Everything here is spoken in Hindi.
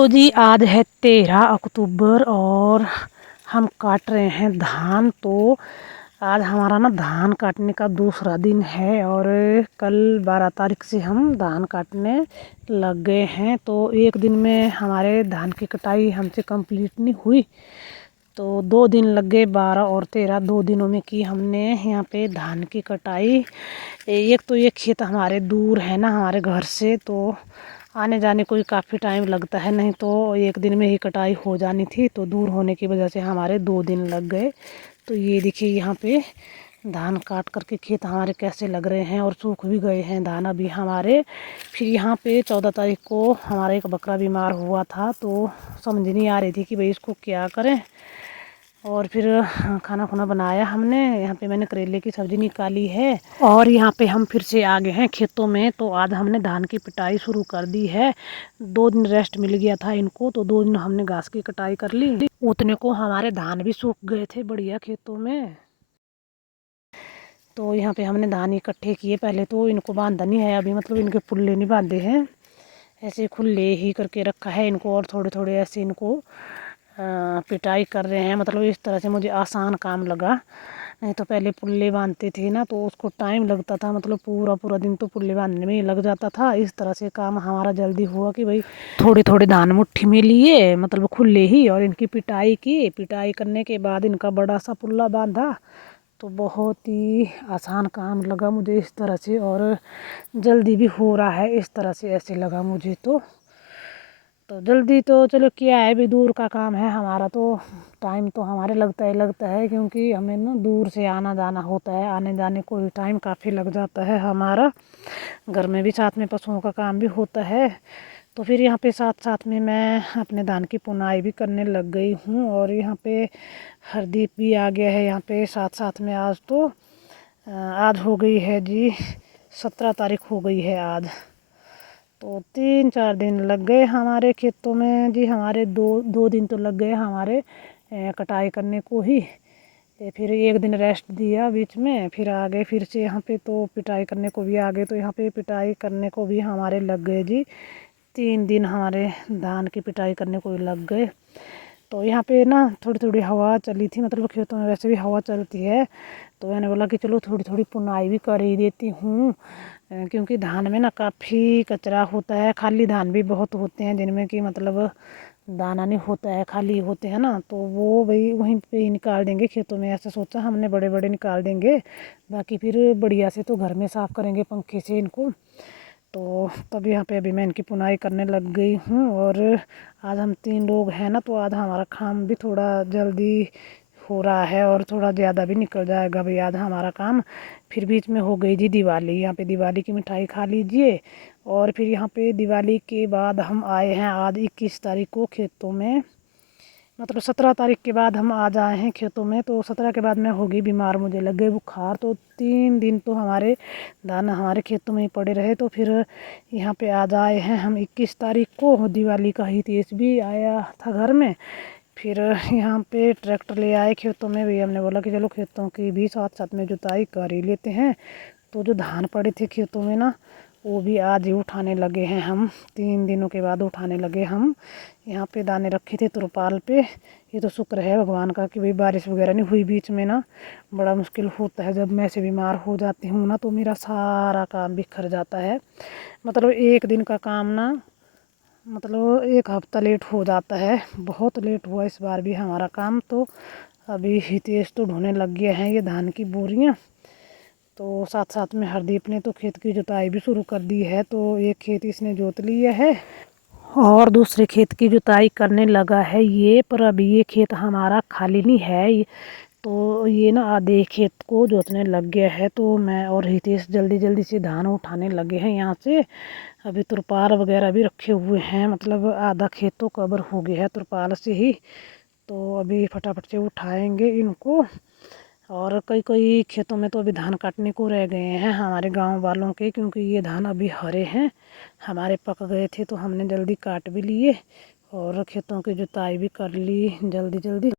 तो जी आज है 13 अक्टूबर और हम काट रहे हैं धान। तो आज हमारा ना धान काटने का दूसरा दिन है और कल 12 तारीख से हम धान काटने लग गए हैं। तो एक दिन में हमारे धान की कटाई हमसे कंप्लीट नहीं हुई, तो 2 दिन लग गए। 12 और 13 2 दिनों में की हमने यहाँ पे धान की कटाई। एक तो ये खेत हमारे दूर है ना हमारे घर से, तो आने जाने को ही काफ़ी टाइम लगता है, नहीं तो एक दिन में ही कटाई हो जानी थी। तो दूर होने की वजह से हमारे 2 दिन लग गए। तो ये देखिए यहाँ पे धान काट करके खेत हमारे कैसे लग रहे हैं और सूख भी गए हैं धान अभी हमारे। फिर यहाँ पे 14 तारीख को हमारा एक बकरा बीमार हुआ था, तो समझ नहीं आ रही थी कि भाई इसको क्या करें। और फिर खाना खुना बनाया हमने। यहाँ पे मैंने करेले की सब्ज़ी निकाली है और यहाँ पे हम फिर से आ गए हैं खेतों में। तो आज हमने धान की पिटाई शुरू कर दी है। 2 दिन रेस्ट मिल गया था इनको, तो 2 दिन हमने घास की कटाई कर ली। उतने को हमारे धान भी सूख गए थे बढ़िया खेतों में। तो यहाँ पे हमने धान इकट्ठे किए। पहले तो इनको बांधा नहीं है अभी, मतलब इनके पुल्ले नहीं बांधे हैं, ऐसे खुले ही करके रखा है इनको। और थोड़े थोड़े ऐसे इनको पिटाई कर रहे हैं। मतलब इस तरह से मुझे आसान काम लगा, नहीं तो पहले पुल्ले बांधते थे ना तो उसको टाइम लगता था, मतलब पूरा पूरा दिन तो पुल्ले बांधने में ही लग जाता था। इस तरह से काम हमारा जल्दी हुआ कि भाई थोड़े थोड़े धान मुट्ठी में लिए, मतलब खुले ही, और इनकी पिटाई की। पिटाई करने के बाद इनका बड़ा सा पुल्ला बांधा। तो बहुत ही आसान काम लगा मुझे इस तरह से, और जल्दी भी हो रहा है इस तरह से, ऐसे लगा मुझे। तो जल्दी तो चलो क्या है, भी दूर का काम है हमारा, तो टाइम तो हमारे लगता है क्योंकि हमें ना दूर से आना जाना होता है। आने जाने को टाइम काफ़ी लग जाता है हमारा। घर में भी साथ में पशुओं का काम भी होता है। तो फिर यहाँ पे साथ साथ में मैं अपने धान की पुनाई भी करने लग गई हूँ। और यहाँ पे हरदीप भी आ गया है यहाँ पे साथ साथ में। आज तो आज हो गई है जी 17 तारीख हो गई है आज। तो 3-4 दिन लग गए हमारे खेतों में जी। हमारे दो दिन तो लग गए हमारे कटाई करने को ही। फिर एक दिन रेस्ट दिया बीच में, फिर आ गए फिर से यहाँ पे। तो पिटाई करने को भी आ गए, तो यहाँ पे पिटाई करने को भी हमारे लग गए जी। 3 दिन हमारे धान की पिटाई करने को लग गए। तो यहाँ पे ना थोड़ी थोड़ी हवा चली थी, मतलब खेतों में वैसे भी हवा चलती है। तो मैंने बोला कि चलो थोड़ी थोड़ी पुनाई भी कर ही देती हूँ, क्योंकि धान में ना काफ़ी कचरा होता है। खाली धान भी बहुत होते हैं जिनमें कि मतलब दाना नहीं होता है, खाली होते हैं ना, तो वो भाई वहीं पे ही निकाल देंगे खेतों में। ऐसा सोचा हमने, बड़े बड़े निकाल देंगे, बाकी फिर बढ़िया से तो घर में साफ़ करेंगे पंखे से इनको। तो तब यहाँ पे अभी मैं इनकी पुनाई करने लग गई हूँ। और आज हम 3 लोग हैं ना, तो आज हमारा काम भी थोड़ा जल्दी हो रहा है और थोड़ा ज़्यादा भी निकल जाएगा भाई आज हमारा काम। फिर बीच में हो गई जी दिवाली। यहाँ पे दिवाली की मिठाई खा लीजिए। और फिर यहाँ पे दिवाली के बाद हम आए हैं आज 21 तारीख को खेतों में। मतलब 17 तारीख के बाद हम आ जाए हैं खेतों में। तो 17 के बाद मैं हो गई बीमार, मुझे लग गई बुखार। तो 3 दिन तो हमारे दाना हमारे खेतों में ही पड़े रहे। तो फिर यहाँ पे आ जाए हैं हम 21 तारीख को। दिवाली का ही तेज भी आया था घर में। फिर यहाँ पे ट्रैक्टर ले आए खेतों में भी। हमने बोला कि चलो खेतों की भी साथ साथ में जुताई कर ही लेते हैं। तो जो धान पड़े थे खेतों में ना, वो भी आज ही उठाने लगे हैं हम। 3 दिनों के बाद उठाने लगे हम। यहाँ पे दाने रखे थे तिरपाल पे। ये तो शुक्र है भगवान का कि भाई बारिश वगैरह नहीं हुई बीच में ना। बड़ा मुश्किल होता है जब मैं से बीमार हो जाती हूँ ना, तो मेरा सारा काम बिखर जाता है। मतलब एक दिन का काम ना, मतलब एक हफ्ता लेट हो जाता है। बहुत लेट हुआ इस बार भी हमारा काम। तो अभी हितेश तो ढोने लग गए हैं ये धान की बोरियां। तो साथ साथ में हरदीप ने तो खेत की जुताई भी शुरू कर दी है। तो एक खेत इसने जोत लिया है और दूसरे खेत की जुताई करने लगा है ये। पर अभी ये खेत हमारा खाली नहीं है तो ये ना आधे खेत को जोतने लग गया है। तो मैं और हितेश जल्दी जल्दी से धान उठाने लगे हैं यहाँ से। अभी तुरपाल वगैरह भी रखे हुए हैं, मतलब आधा खेत तो कवर हो गया है तुरपाल से ही। तो अभी फटाफट से उठाएंगे इनको। और कई कई खेतों में तो अभी धान काटने को रह गए हैं हमारे गांव वालों के, क्योंकि ये धान अभी हरे हैं। हमारे पक गए थे तो हमने जल्दी काट भी लिए और खेतों की जुताई भी कर ली जल्दी जल्दी।